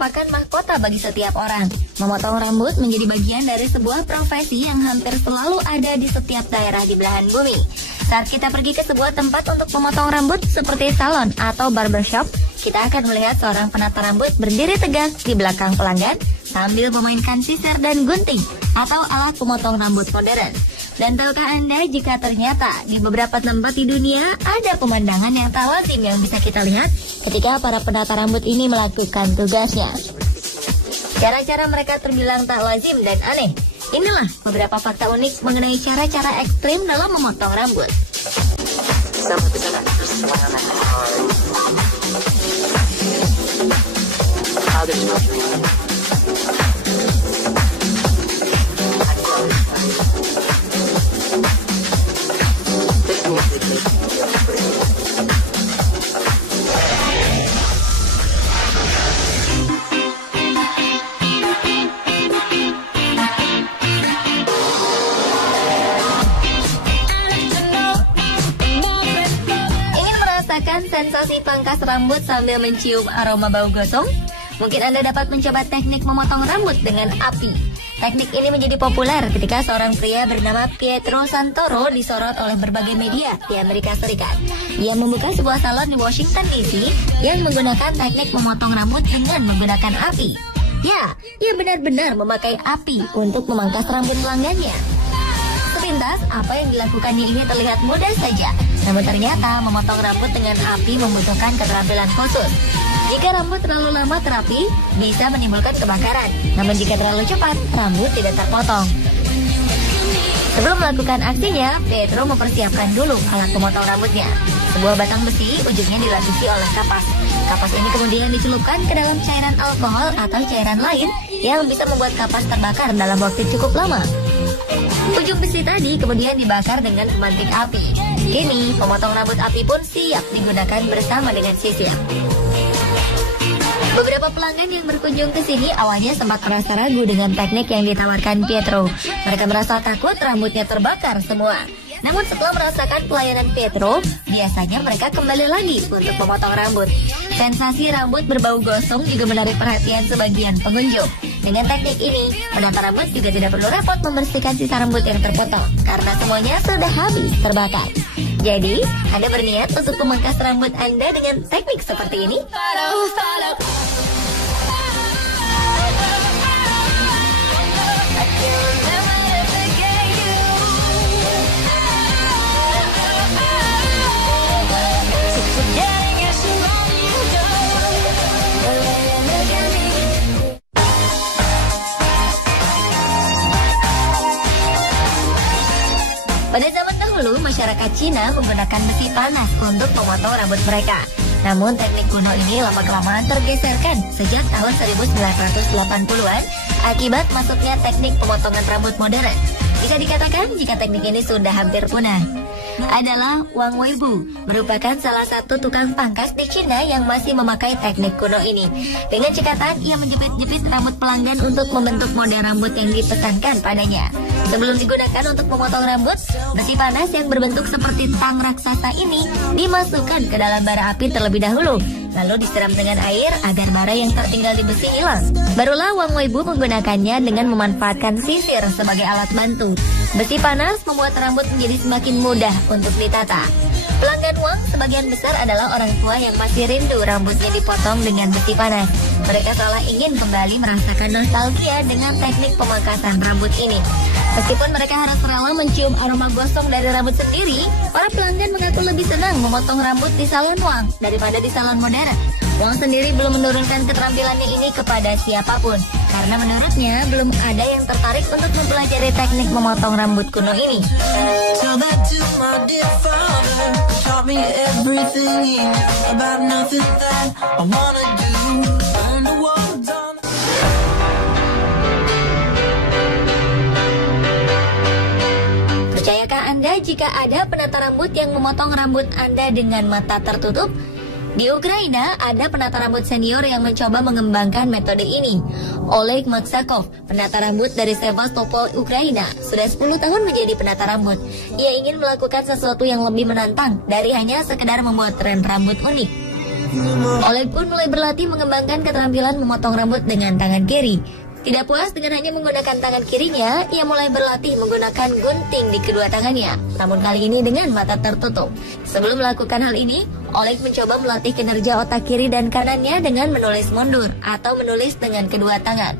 merupakan mahkota bagi setiap orang. Memotong rambut menjadi bagian dari sebuah profesi yang hampir selalu ada di setiap daerah di belahan bumi. Saat kita pergi ke sebuah tempat untuk memotong rambut seperti salon atau barbershop, kita akan melihat seorang penata rambut berdiri tegak di belakang pelanggan sambil memainkan sisir dan gunting atau alat pemotong rambut modern. Dan tahukah Anda jika ternyata di beberapa tempat di dunia ada pemandangan yang tak lazim yang bisa kita lihat ketika para penata rambut ini melakukan tugasnya. Cara-cara mereka terbilang tak lazim dan aneh. Inilah beberapa fakta unik mengenai cara-cara ekstrim dalam memotong rambut. Sensasi pangkas rambut sambil mencium aroma bau gosong? Mungkin Anda dapat mencoba teknik memotong rambut dengan api. Teknik ini menjadi populer ketika seorang pria bernama Pietro Santoro disorot oleh berbagai media di Amerika Serikat. Ia membuka sebuah salon di Washington DC yang menggunakan teknik memotong rambut dengan menggunakan api. Ya, ia benar-benar memakai api untuk memangkas rambut pelanggannya. Sepintas, apa yang dilakukannya ini terlihat mudah saja. Namun ternyata memotong rambut dengan api membutuhkan keterampilan khusus. Jika rambut terlalu lama terapi, bisa menimbulkan kebakaran. Namun jika terlalu cepat, rambut tidak terpotong. Sebelum melakukan aksinya, Pietro mempersiapkan dulu alat pemotong rambutnya. Sebuah batang besi, ujungnya dilapisi oleh kapas. Kapas ini kemudian dicelupkan ke dalam cairan alkohol atau cairan lain yang bisa membuat kapas terbakar dalam waktu cukup lama. Ujung besi tadi kemudian dibakar dengan pemantik api. Kini, pemotong rambut api pun siap digunakan bersama dengan sisir. Beberapa pelanggan yang berkunjung ke sini awalnya sempat merasa ragu dengan teknik yang ditawarkan Pietro. Mereka merasa takut rambutnya terbakar semua. Namun setelah merasakan pelayanan Pietro, biasanya mereka kembali lagi untuk memotong rambut. Sensasi rambut berbau gosong juga menarik perhatian sebagian pengunjung. Dengan teknik ini, penata rambut juga tidak perlu repot membersihkan sisa rambut yang terpotong, karena semuanya sudah habis terbakar. Jadi, Anda berniat untuk memangkas rambut Anda dengan teknik seperti ini? Pada zaman dahulu, masyarakat Cina menggunakan besi panas untuk memotong rambut mereka. Namun teknik kuno ini lama-kelamaan tergeserkan sejak tahun 1980-an akibat masuknya teknik pemotongan rambut modern. Bisa dikatakan jika teknik ini sudah hampir punah. Adalah Wang Weibo, merupakan salah satu tukang pangkas di Cina yang masih memakai teknik kuno ini. Dengan cekatan, ia menjepit-jepit rambut pelanggan untuk membentuk model rambut yang dipesankan padanya. Sebelum digunakan untuk memotong rambut, besi panas yang berbentuk seperti tang raksasa ini dimasukkan ke dalam bara api terlebih dahulu, lalu disiram dengan air agar bara yang tertinggal di besi hilang. Barulah Wang Weibo menggunakannya dengan memanfaatkan sisir sebagai alat bantu. Besi panas membuat rambut menjadi semakin mudah untuk ditata. Pelanggan Wang sebagian besar adalah orang tua yang masih rindu rambutnya dipotong dengan besi panas. Mereka seolah ingin kembali merasakan nostalgia dengan teknik pemangkasan rambut ini. Meskipun mereka harus rela mencium aroma gosong dari rambut sendiri, para pelanggan mengaku lebih senang memotong rambut di salon Wang daripada di salon modern. Wang sendiri belum menurunkan keterampilannya ini kepada siapapun, karena menurutnya belum ada yang tertarik untuk mempelajari teknik memotong rambut kuno ini. Percayakah Anda jika ada penata rambut yang memotong rambut Anda dengan mata tertutup? Di Ukraina, ada penata rambut senior yang mencoba mengembangkan metode ini. Oleg Matsakov, penata rambut dari Sevastopol, Ukraina, sudah 10 tahun menjadi penata rambut. Ia ingin melakukan sesuatu yang lebih menantang dari hanya sekedar membuat tren rambut unik. Oleg pun mulai berlatih mengembangkan keterampilan memotong rambut dengan tangan kiri. Tidak puas dengan hanya menggunakan tangan kirinya, ia mulai berlatih menggunakan gunting di kedua tangannya. Namun kali ini dengan mata tertutup. Sebelum melakukan hal ini, Oleg mencoba melatih kinerja otak kiri dan kanannya dengan menulis mundur atau menulis dengan kedua tangan.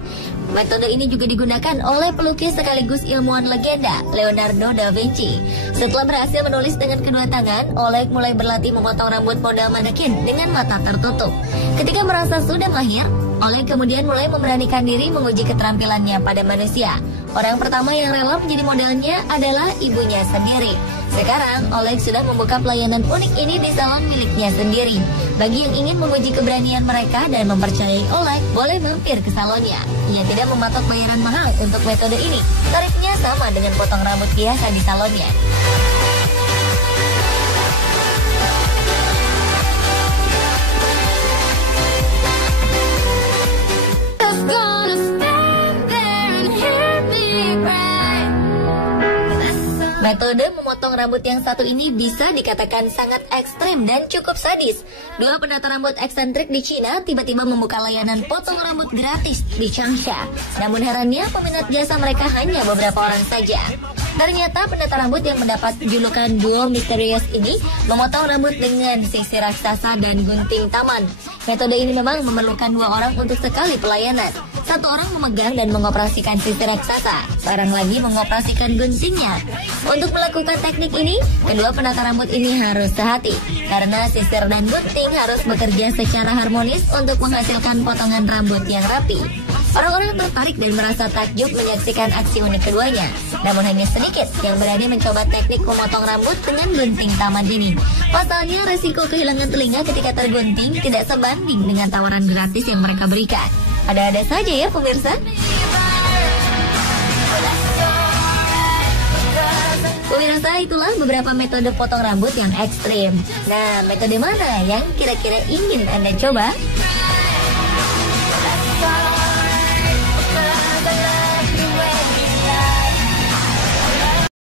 Metode ini juga digunakan oleh pelukis sekaligus ilmuwan legenda Leonardo da Vinci. Setelah berhasil menulis dengan kedua tangan, Oleg mulai berlatih memotong rambut model manekin dengan mata tertutup. Ketika merasa sudah mahir, Oleg kemudian mulai memberanikan diri menguji keterampilannya pada manusia. Orang pertama yang rela menjadi modelnya adalah ibunya sendiri. Sekarang, Oleg sudah membuka pelayanan unik ini di salon miliknya sendiri. Bagi yang ingin menguji keberanian mereka dan mempercayai Oleg, boleh mampir ke salonnya. Ia tidak mematok bayaran mahal untuk metode ini. Tarifnya sama dengan potong rambut biasa di salonnya. Metode memotong rambut yang satu ini bisa dikatakan sangat ekstrem dan cukup sadis. Dua penata rambut eksentrik di Cina tiba-tiba membuka layanan potong rambut gratis di Changsha. Namun herannya peminat jasa mereka hanya beberapa orang saja. Ternyata penata rambut yang mendapat julukan duo misterius ini memotong rambut dengan sisir raksasa dan gunting taman. Metode ini memang memerlukan dua orang untuk sekali pelayanan. Satu orang memegang dan mengoperasikan sisir raksasa, seorang lagi mengoperasikan guntingnya. Untuk melakukan teknik ini, kedua penata rambut ini harus sehati, karena sisir dan gunting harus bekerja secara harmonis untuk menghasilkan potongan rambut yang rapi. Orang-orang tertarik dan merasa takjub menyaksikan aksi unik keduanya. Namun hanya sedikit yang berani mencoba teknik memotong rambut dengan gunting taman ini. Pasalnya resiko kehilangan telinga ketika tergunting tidak sebanding dengan tawaran gratis yang mereka berikan. Ada-ada saja ya pemirsa. Pemirsa, itulah beberapa metode potong rambut yang ekstrim. Nah, metode mana yang kira-kira ingin Anda coba?